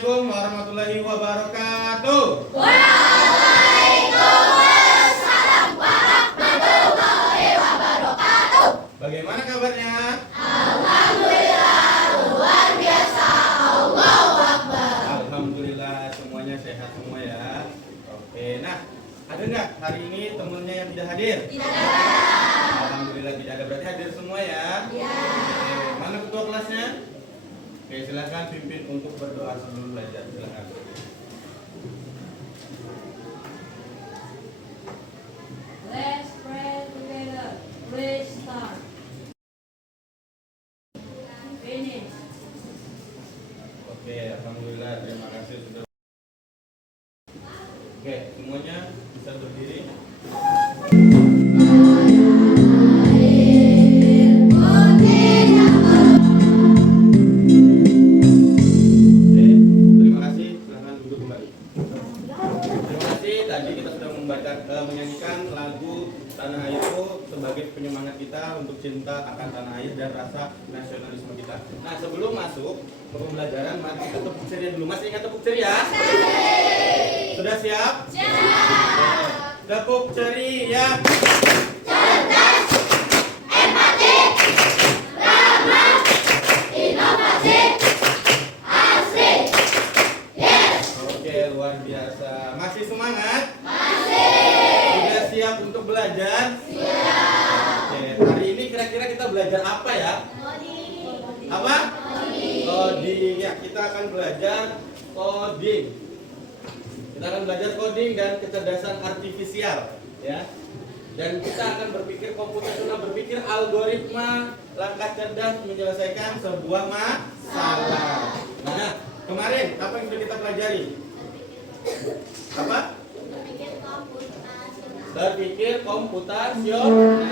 Assalamualaikum warahmatullahi wabarakatuh. Waalaikumsalam warahmatullahi wabarakatuh. Bagaimana kabarnya? Alhamdulillah luar biasa. Allahu Akbar. Alhamdulillah semuanya sehat semua ya. Oke, nah ada nggak hari ini temennya yang tidak hadir? Tidak ada. Alhamdulillah tidak ada, berarti hadir semua ya? Ya. Oke, mana ketua kelasnya? Oke, silahkan pimpin untuk berdoa sebelum belajar, silahkan. Let's pray together. Please start. Finish. Oke, alhamdulillah, terima kasih sudah. Oke, semuanya bisa berdiri. Oke, terima kasih, silahkan duduk kembali. Terima kasih, tadi kita sudah menyanyikan lagu Tanah Airku sebagai penyemangat kita untuk cinta akan tanah air dan rasa nasionalisme kita. Nah, sebelum masuk ke pembelajaran, mari kita tepuk ceria dulu. Masih ingat tepuk ceria? Sudah siap? Siap. Tepuk ceria. Cerdas, empatik, ramah, inovasi, asik. Yes. Oke, luar biasa. Masih semangat? Masih. Sudah siap untuk belajar? Siap. Oke, hari ini kira-kira kita belajar apa ya? Apa? Coding. Ya, kita akan belajar coding. Kita akan belajar coding dan kecerdasan artifisial, ya. Dan kita akan berpikir komputasional, berpikir algoritma langkah cerdas menyelesaikan sebuah masalah. Nah, kemarin apa yang sudah kita pelajari? Apa? Berpikir komputasional.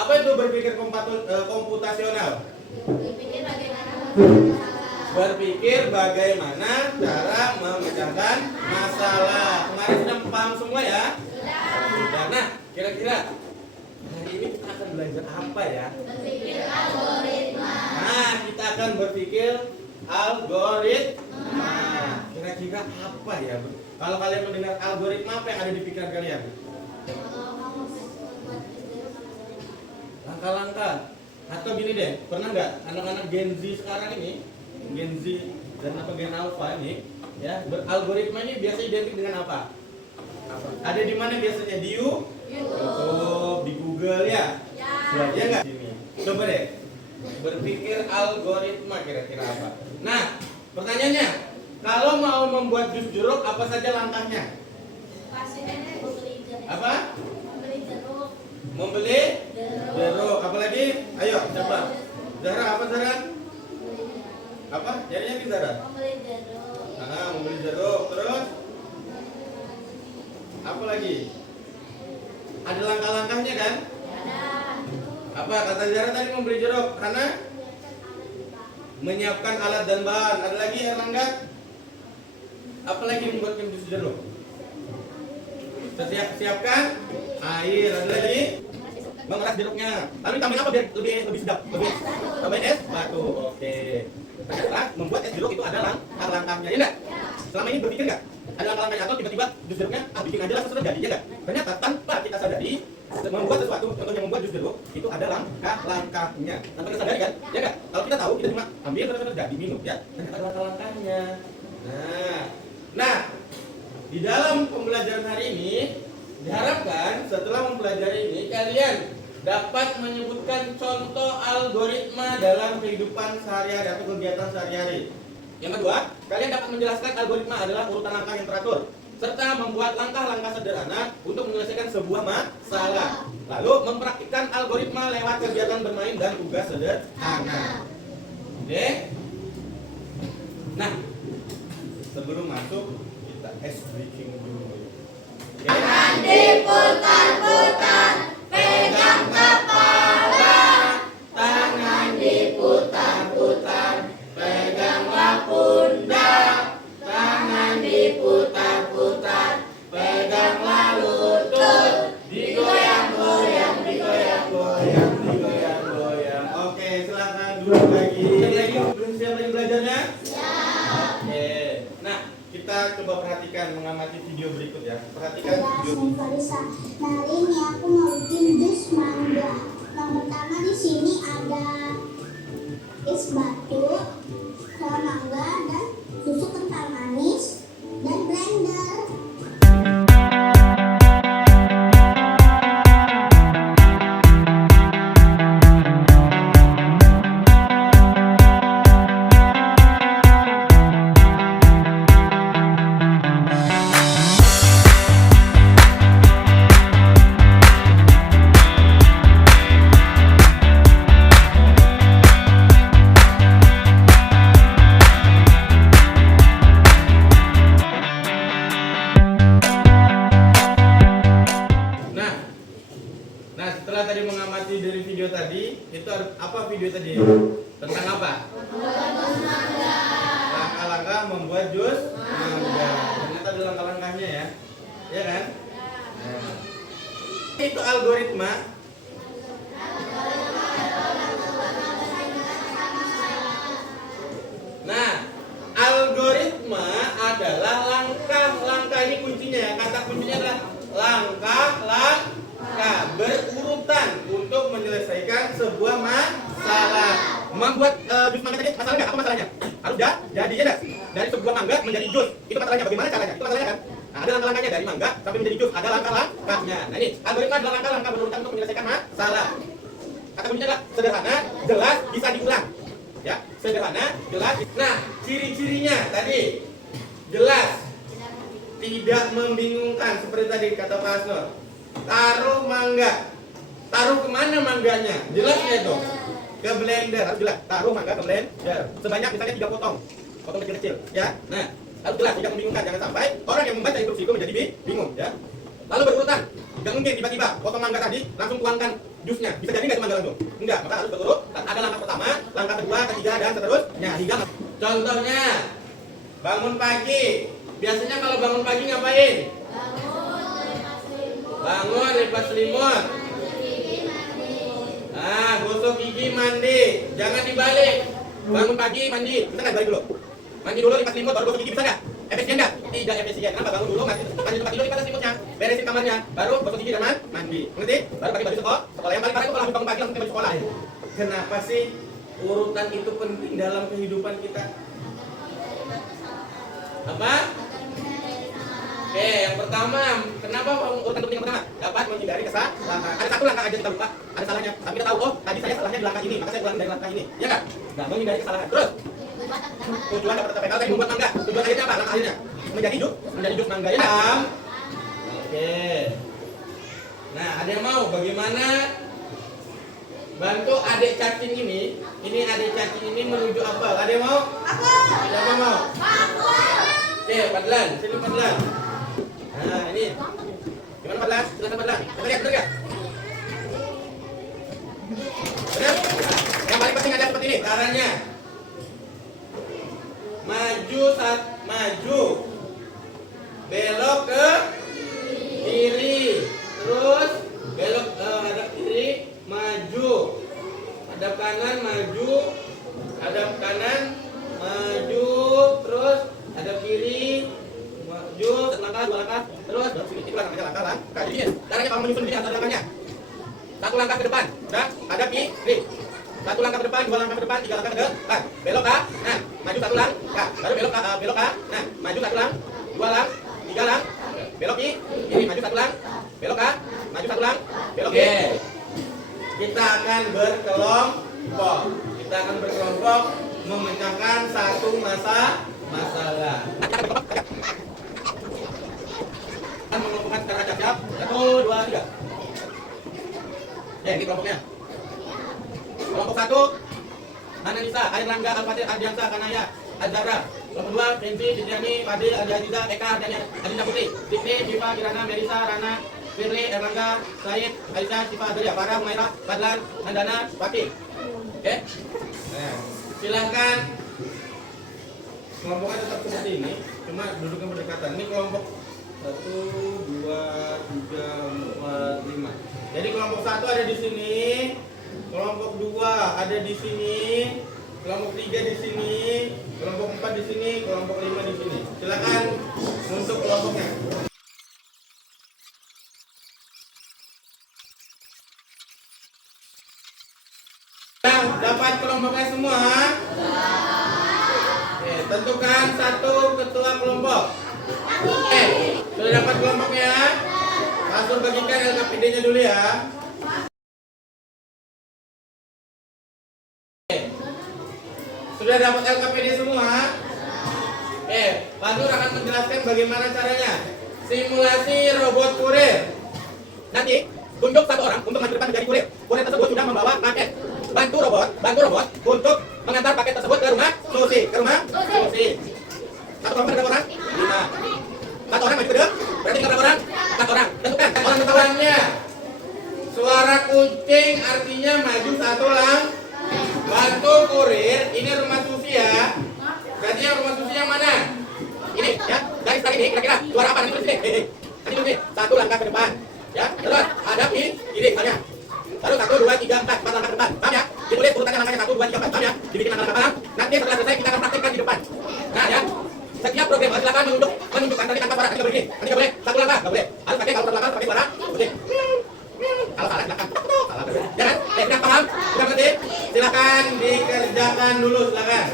Apa itu berpikir komputasional? Berpikir bagaimana cara memecahkan masalah. Kemarin sudah paham semua ya? Sudah. Nah, kira-kira hari ini kita akan belajar apa ya? Berpikir algoritma. Nah, kita akan berpikir algoritma. Kira-kira apa ya? Kalau kalian mendengar algoritma, apa yang ada di pikiran kalian? Langkah-langkah. Atau gini deh, pernah nggak anak-anak Gen Z sekarang ini, Gen Z dan apa Gen Alpha ini, ya beralgoritma ini biasa identik dengan apa? Ada di mana biasanya? Di YouTube, di Google ya? Ya nggak? Sini. Coba deh, berpikir algoritma kira-kira apa? Nah, pertanyaannya, kalau mau membuat jus jeruk apa saja langkahnya? Apa? Membeli jeruk. Apalagi? Ayo, coba. Zara, apa Zara? Apa? Jadinya di Zara? Membeli jeruk. Terus? Apa lagi? Ada langkah-langkahnya kan? Apa? Kata Zara tadi membeli jeruk. Karena menyiapkan alat dan bahan. Ada lagi Erlangga? Apa lagi membuat jus jeruk? Siapkan air. Ada lagi? Mengeras jeruknya. Lalu tambahin apa biar lebih sedap? Tambahin es batu. Oke. Ternyata membuat es jeruk itu ada langkah-langkahnya, ya enggak? Selama ini berpikir enggak? Ada langkah-langkahnya atau tiba-tiba jus jeruknya bikin aja lah sesuatu jadi, ya enggak? Ternyata tanpa kita sadari membuat sesuatu, contohnya membuat jus jeruk itu ada langkah-langkahnya. Tanpa kita sadari kan? Ya enggak? Kalau kita tahu kita cuma ambil terus jadi minum, ya. Ternyata ada langkah-langkahnya. Nah, di dalam pembelajaran hari ini diharapkan setelah mempelajari ini kalian dapat menyebutkan contoh algoritma dalam kehidupan sehari-hari atau kegiatan sehari-hari. Yang kedua, kalian dapat menjelaskan algoritma adalah urutan langkah yang teratur serta membuat langkah-langkah sederhana untuk menyelesaikan sebuah masalah. Lalu mempraktikkan algoritma lewat kegiatan bermain dan tugas sederhana. Oke? Nah, sebelum masuk kita ice breaking dulu. Tangan diputar-putar, pegang kepala. Tangan diputar-putar, peganglah pundak. Tangan diputar-putar, peganglah lutut. Digoyang-goyang, digoyang-goyang, digoyang-goyang. Oke, silakan duduk lagi. Belum siap lagi belajarnya? Siap. Oke. Nah, kita coba perhatikan mengamati video berikut ya. Perhatikan video. Farisa. Nah, hari ini aku mau bikin jus mangga. Yang pertama di sini ada es batu, mangga dan susu kental manis dan blender. Nah, setelah tadi mengamati dari video tadi, itu apa video tadi? Tentang apa? Langkah-langkah membuat jus mangga. Ternyata ada langkah-langkahnya ya. Ya kan? Nah. Itu algoritma. Nah, algoritma adalah langkah-langkah, ini kuncinya ya. Kata kuncinya adalah langkah berurutan untuk menyelesaikan sebuah masalah. Membuat jus mangga tadi masalah nggak? Apa masalahnya? Harus jadinya dah. Dari sebuah mangga menjadi jus. Itu masalahnya. Bagaimana caranya? Itu masalahnya kan? Nah, ada langkah-langkahnya dari mangga sampai menjadi jus. Ada langkah-langkahnya. Nah, ini algoritma adalah langkah-langkah berurutan untuk menyelesaikan masalah. Kata kuncinya adalah sederhana, jelas, bisa diulang. Ya, sederhana, jelas. Nah, ciri-cirinya tadi jelas, tidak membingungkan seperti tadi kata Pak Asnur. Taruh mangga, taruh kemana mangganya? Jelas ya itu? Ke blender, harus jelas. Taruh mangga ke blender. Sebanyak misalnya 3 potong kecil-kecil. Ya, nah harus jelas, tidak membingungkan. Jangan sampai orang yang membaca instruksi itu menjadi bingung. Ya. Lalu berurutan. Jangan mungkin tiba-tiba potong mangga tadi langsung tuangkan jusnya. Bisa jadi nggak itu mangga langsung? Enggak, maka harus berurut. Ada langkah pertama, langkah kedua, ketiga dan seterusnya hingga. Contohnya, bangun pagi. Biasanya kalau bangun pagi ngapain? Bangun, lipat selimut. Nah, gosok gigi, mandi. Jangan dibalik. Bangun pagi, mandi. Bisa nggak balik dulu? Mandi dulu, lipat selimut, baru gosok gigi. Bisa nggak? Efisien nggak? Tidak efisien. Kenapa? Bangun dulu, mandi tempat tidur, lipat selimutnya. Beresin kamarnya. Baru gosok gigi dan mandi. Ngerti? Baru pakai baju sekolah. Yang paling parah itu kalau bangun pagi langsung pakai baju sekolah. Kenapa sih urutan itu penting dalam kehidupan kita? Apa? Oke, yang pertama, kenapa urutan penting yang pertama? Dapat menghindari kesalahan. Ada satu langkah aja kita lupa, ada salahnya. Tapi kita tahu, oh tadi saya salahnya di langkah ini, maka saya ulang dari langkah ini. Ya kan? Nah, menghindari kesalahan. Terus, tujuan dapat tercapai. Kalau tadi membuat mangga, tujuan akhirnya apa? Langkah akhirnya menjadi jus mangga. Ya kan? Oke. Nah, ada yang mau bagaimana bantu adik cacing ini? Ini adik cacing ini menuju apa? Ada yang mau? Aku. Siapa mau? Aku. Oke, Fadlan, sini Fadlan. Nah, ini. Gimana Fadlan? Silakan Fadlan. Benar ya? Benar? Yang paling penting ada seperti ini caranya. Maju. Belok ke kiri. Terus belok hadap kiri, maju. Hadap kanan, maju. Hadap kanan, maju. Terus hadap kiri, maju, satu langkah, 2 langkah, terus itu langkah. Jadi caranya kamu menyusun begini antara langkahnya. 1 langkah ke depan, udah, hadap kiri. 1 langkah ke depan, 2 langkah ke depan, 3 langkah ke depan. Belok kah? Nah, maju 1 langkah. Baru belok kah? Nah, maju 1 langkah, 2 langkah, 3 langkah. Belok kiri, maju 1 langkah. Belok kah? Maju 1 langkah. Belok kiri. Kita akan berkelompok. Memecahkan satu masalah. Kita mengelompokkan secara acak-acak. 1, 2, 3. Ya, ini kelompoknya. Kelompok 1, Ananisa, Airlangga, Al-Fatih, Ardiansa, Kanaya, Azara. Kelompok 2, Fensi, Didiani, Fadil, Adiaziza, Eka, Adinda Putri, Siti, Jiva, Kirana, Melisa, Rana, Firly, Erlangga, Said, Aisyah, Siva, Adelia, Farah, Humaira, Fadlan, Andana, Fakih. Oke? Nah, silahkan. Kelompoknya tetap seperti ini, cuma duduknya berdekatan. Ini kelompok 1, 2, 3, 4, 5. Jadi kelompok 1 ada di sini, kelompok 2 ada di sini, kelompok 3 di sini, kelompok 4 di sini, kelompok 5 di sini. Silakan tentukan satu ketua kelompok. Sudah dapat kelompoknya? Langsung bagikan LKPD-nya dulu ya. Sudah dapat LKPD semua? Pak Nur akan menjelaskan bagaimana caranya. Simulasi robot kurir. Nanti tunjuk satu orang untuk maju depan menjadi kurir. Kurir tersebut sudah membawa paket. Bantu robot untuk mengantar paket tersebut ke rumah Susi. Ke rumah Susi. Satu kelompok ada orang? 5. Satu orang maju ke depan. Berarti berapa orang? 4 orang. Tentukan orang ketahuannya. Suara kucing artinya maju satu orang. Bantu kurir. Ini rumah Susi ya. Berarti yang rumah Susi yang mana? Ini ya. Dari sekarang ini kira-kira suara apa nanti di sini? Nanti dulu nih. 1 langkah ke depan. Ya. Terus hadapi ini misalnya. Lalu 1, 2, 3, 4 langkah ke depan. Paham ya? Ditulis urutannya langkahnya 1, 2, 3, 4. Paham ya? Dibikin langkah-langkah. Nanti setelah selesai kita akan praktekkan di depan. Nah ya. Setiap program silakan menunjukkan tadi tanpa suara. Nanti nggak boleh. Nanti nggak boleh. 1 langkah nggak boleh. Harus pakai kalau langkah pakai suara. Oke. Kalau salah silakan. Salah boleh. Ya kan? Sudah paham? Sudah mengerti? Silakan dikerjakan dulu silakan.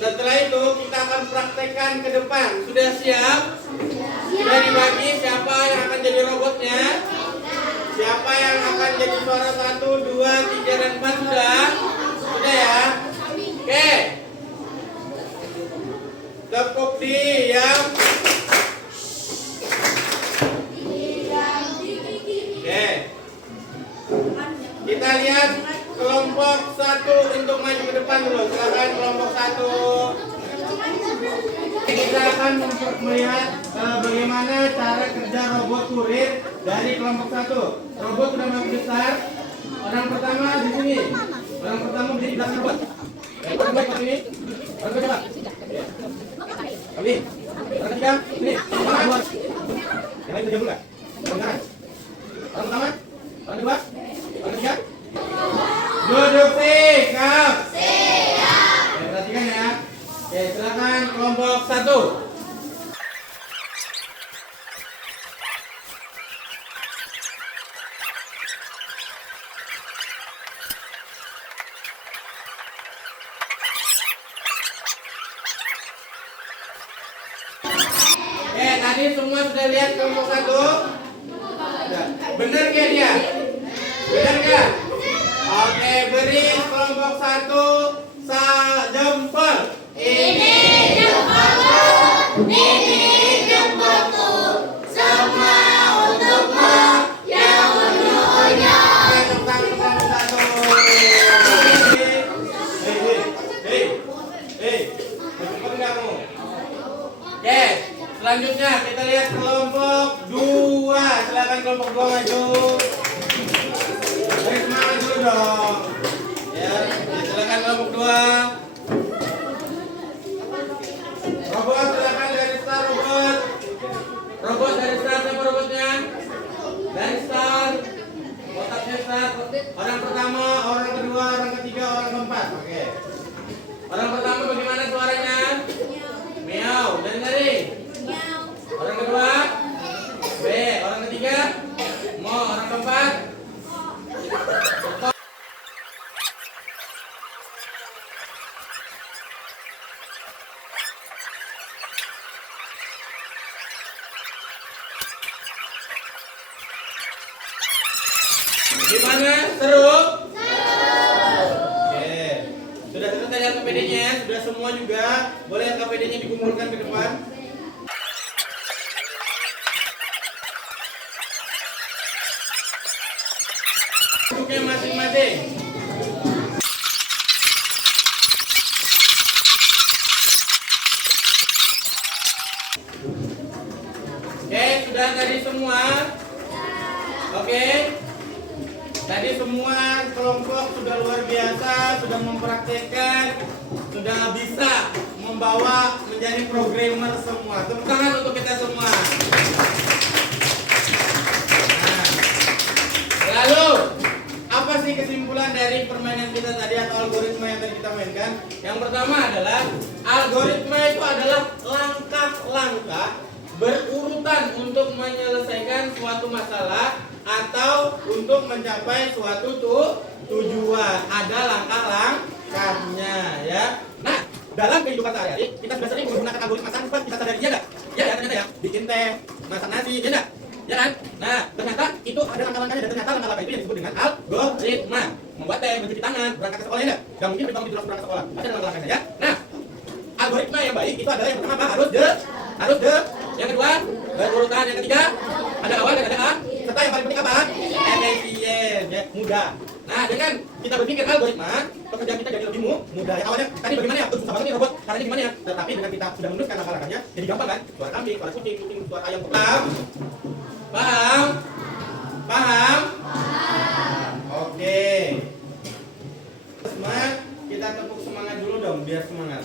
Setelah itu kita akan praktekkan ke depan. Sudah siap? Sudah dibagi siapa yang akan jadi robotnya? Siapa yang akan jadi suara 1, 2, 3, dan 4 sudah? Sudah ya? Oke. Tepuk diam. Oke. Kita lihat kelompok 1 untuk maju ke depan dulu. Silakan kelompok 1. Kita akan melihat bagaimana cara kerja robot kurir dari kelompok 1. Robot sudah makin besar. Orang pertama di sini. Orang pertama berdiri di belakang robot. Orang kedua di sini. Orang kedua. Kami. Orang ketiga. Ini. Orang kedua. Yang lain kerja dulu nggak? Orang pertama. Orang kedua. Orang ketiga. Duduk sikap. Siap. Perhatikan ya. Oke, silakan kelompok 1. Tadi semua sudah lihat kelompok 1? Benar gak dia? Benar gak? Oke, beri kelompok 1 jempol. Ini jempolku, ini jempolku, semua untukmu, yang unyu-unyu. Tepuk tangan kelompok 1. Betul nggak kamu? Oke, selanjutnya kita lihat kelompok 2. Silakan kelompok 2 maju. Beri semangat dulu dong. Ya, silakan kelompok 2. Robot, silakan dari start robot. Robot dari start, siapa robotnya? Dari start. Kotaknya start. Orang pertama, orang kedua, orang ketiga, orang keempat. Oke. Orang pertama bagaimana suaranya? Meow. Dari. Orang kedua. B. Orang ketiga. Mo. Orang keempat. Gimana? Seru? Oke. Sudah selesai lihat KPD-nya? Sudah semua juga? Boleh KPD-nya dikumpulkan ke depan? duduknya masing-masing. Oke, sudah tadi semua? Oke. Tadi semua kelompok sudah luar biasa, sudah mempraktekkan, sudah bisa membawa menjadi programmer semua. Tepuk tangan untuk kita semua. Nah, lalu apa sih kesimpulan dari permainan kita tadi atau algoritma yang tadi kita mainkan? Yang pertama adalah algoritma itu adalah langkah-langkah berurutan untuk menyelesaikan suatu masalah atau untuk mencapai suatu tujuan. Ada langkah-langkahnya ya. Nah, dalam kehidupan sehari-hari kita sudah sering menggunakan algoritma tanpa kita sadari, ya enggak? Ya ternyata ya, bikin teh, masak nasi, ya enggak? Ya kan? Nah, ternyata itu ada langkah-langkahnya dan ternyata langkah-langkah itu yang disebut dengan algoritma. Membuat teh, mencuci tangan, berangkat ke sekolah, ya enggak? Enggak mungkin kita berangkat ke sekolah. Pasti ada langkah-langkahnya ya. Nah, algoritma yang baik itu adalah yang pertama apa? Harus yang kedua berurutan, yang ketiga ada awal dan ada serta yang paling penting apa? Efisien, ya, mudah. Nah, dengan kita berpikir algoritma, pekerjaan kita jadi lebih mudah. Ya, awalnya tadi bagaimana ya? Susah banget nih robot, caranya gimana ya? Tetapi dengan kita sudah meneruskan langkah-langkahnya, jadi gampang kan? Suara kambing, suara kucing, suara ayam. Paham? Paham? Oke. Semangat, kita tepuk semangat dulu dong, biar semangat.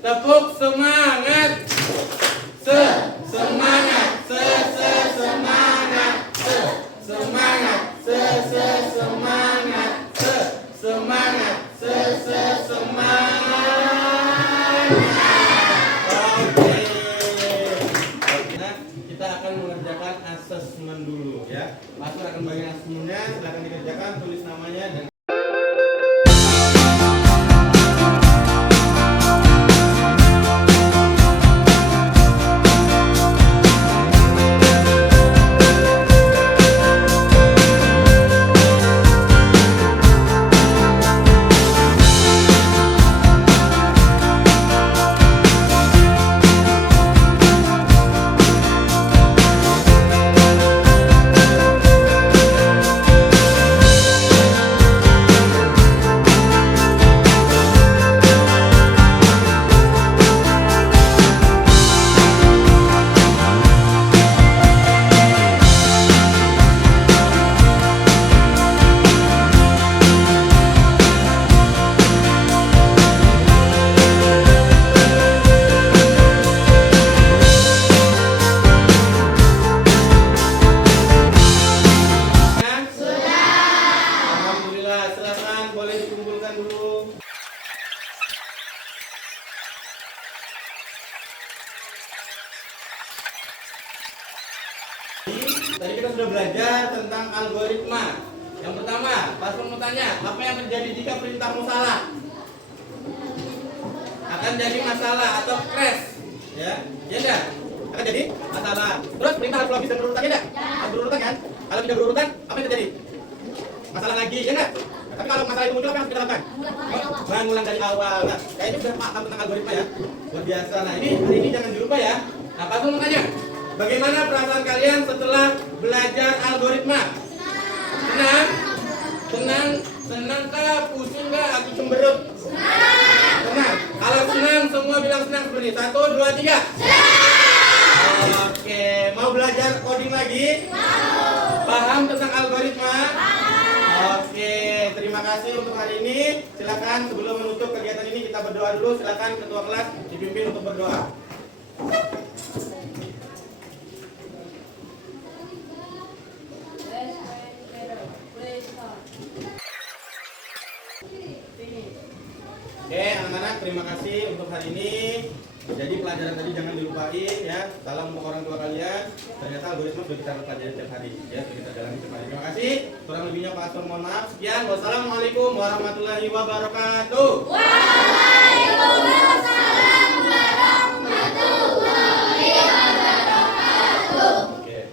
Tepuk semangat. Semangat. Semangat. Semangat. Semangat. Semangat. Semangat. Oke. Nah, kita akan mengerjakan asesmen dulu ya. Pastor akan bagian asesmennya, silakan dikerjakan, tulis namanya dan tadi kita sudah belajar tentang algoritma. Yang pertama, Pastor mau tanya, apa yang terjadi jika perintahmu salah? Akan jadi masalah atau crash, ya? Ya enggak? Akan jadi masalah. Terus perintah harus logis dan berurutan, ya enggak? Harus berurutan kan? Kalau tidak berurutan, apa yang terjadi? Masalah lagi, ya enggak? Tapi kalau masalah itu muncul, apa yang harus kita lakukan? Mengulang dari awal. Nah, kayaknya sudah paham tentang algoritma ya. Luar biasa. Nah, hari ini jangan dilupa ya. Nah, Pastor mau tanya, bagaimana perasaan kalian setelah belajar algoritma? Senang? Senang? Senang kah? Pusing kah? Atau cemberut? Senang. Kalau senang, semua bilang senang seperti ini. 1, 2, 3. Oke, mau belajar coding lagi? Paham tentang algoritma? Oke, terima kasih untuk hari ini. Silakan sebelum menutup kegiatan ini kita berdoa dulu. Silakan ketua kelas dipimpin untuk berdoa. Oke, anak-anak, terima kasih untuk hari ini. Jadi pelajaran tadi jangan dilupain ya. Salam untuk orang tua kalian. Ternyata algoritma sudah kita pelajari setiap hari ya, sudah kita jalani setiap hari. Terima kasih. Kurang lebihnya Pak Astor mohon maaf. Sekian. Wassalamualaikum warahmatullahi wabarakatuh. Waalaikumsalam.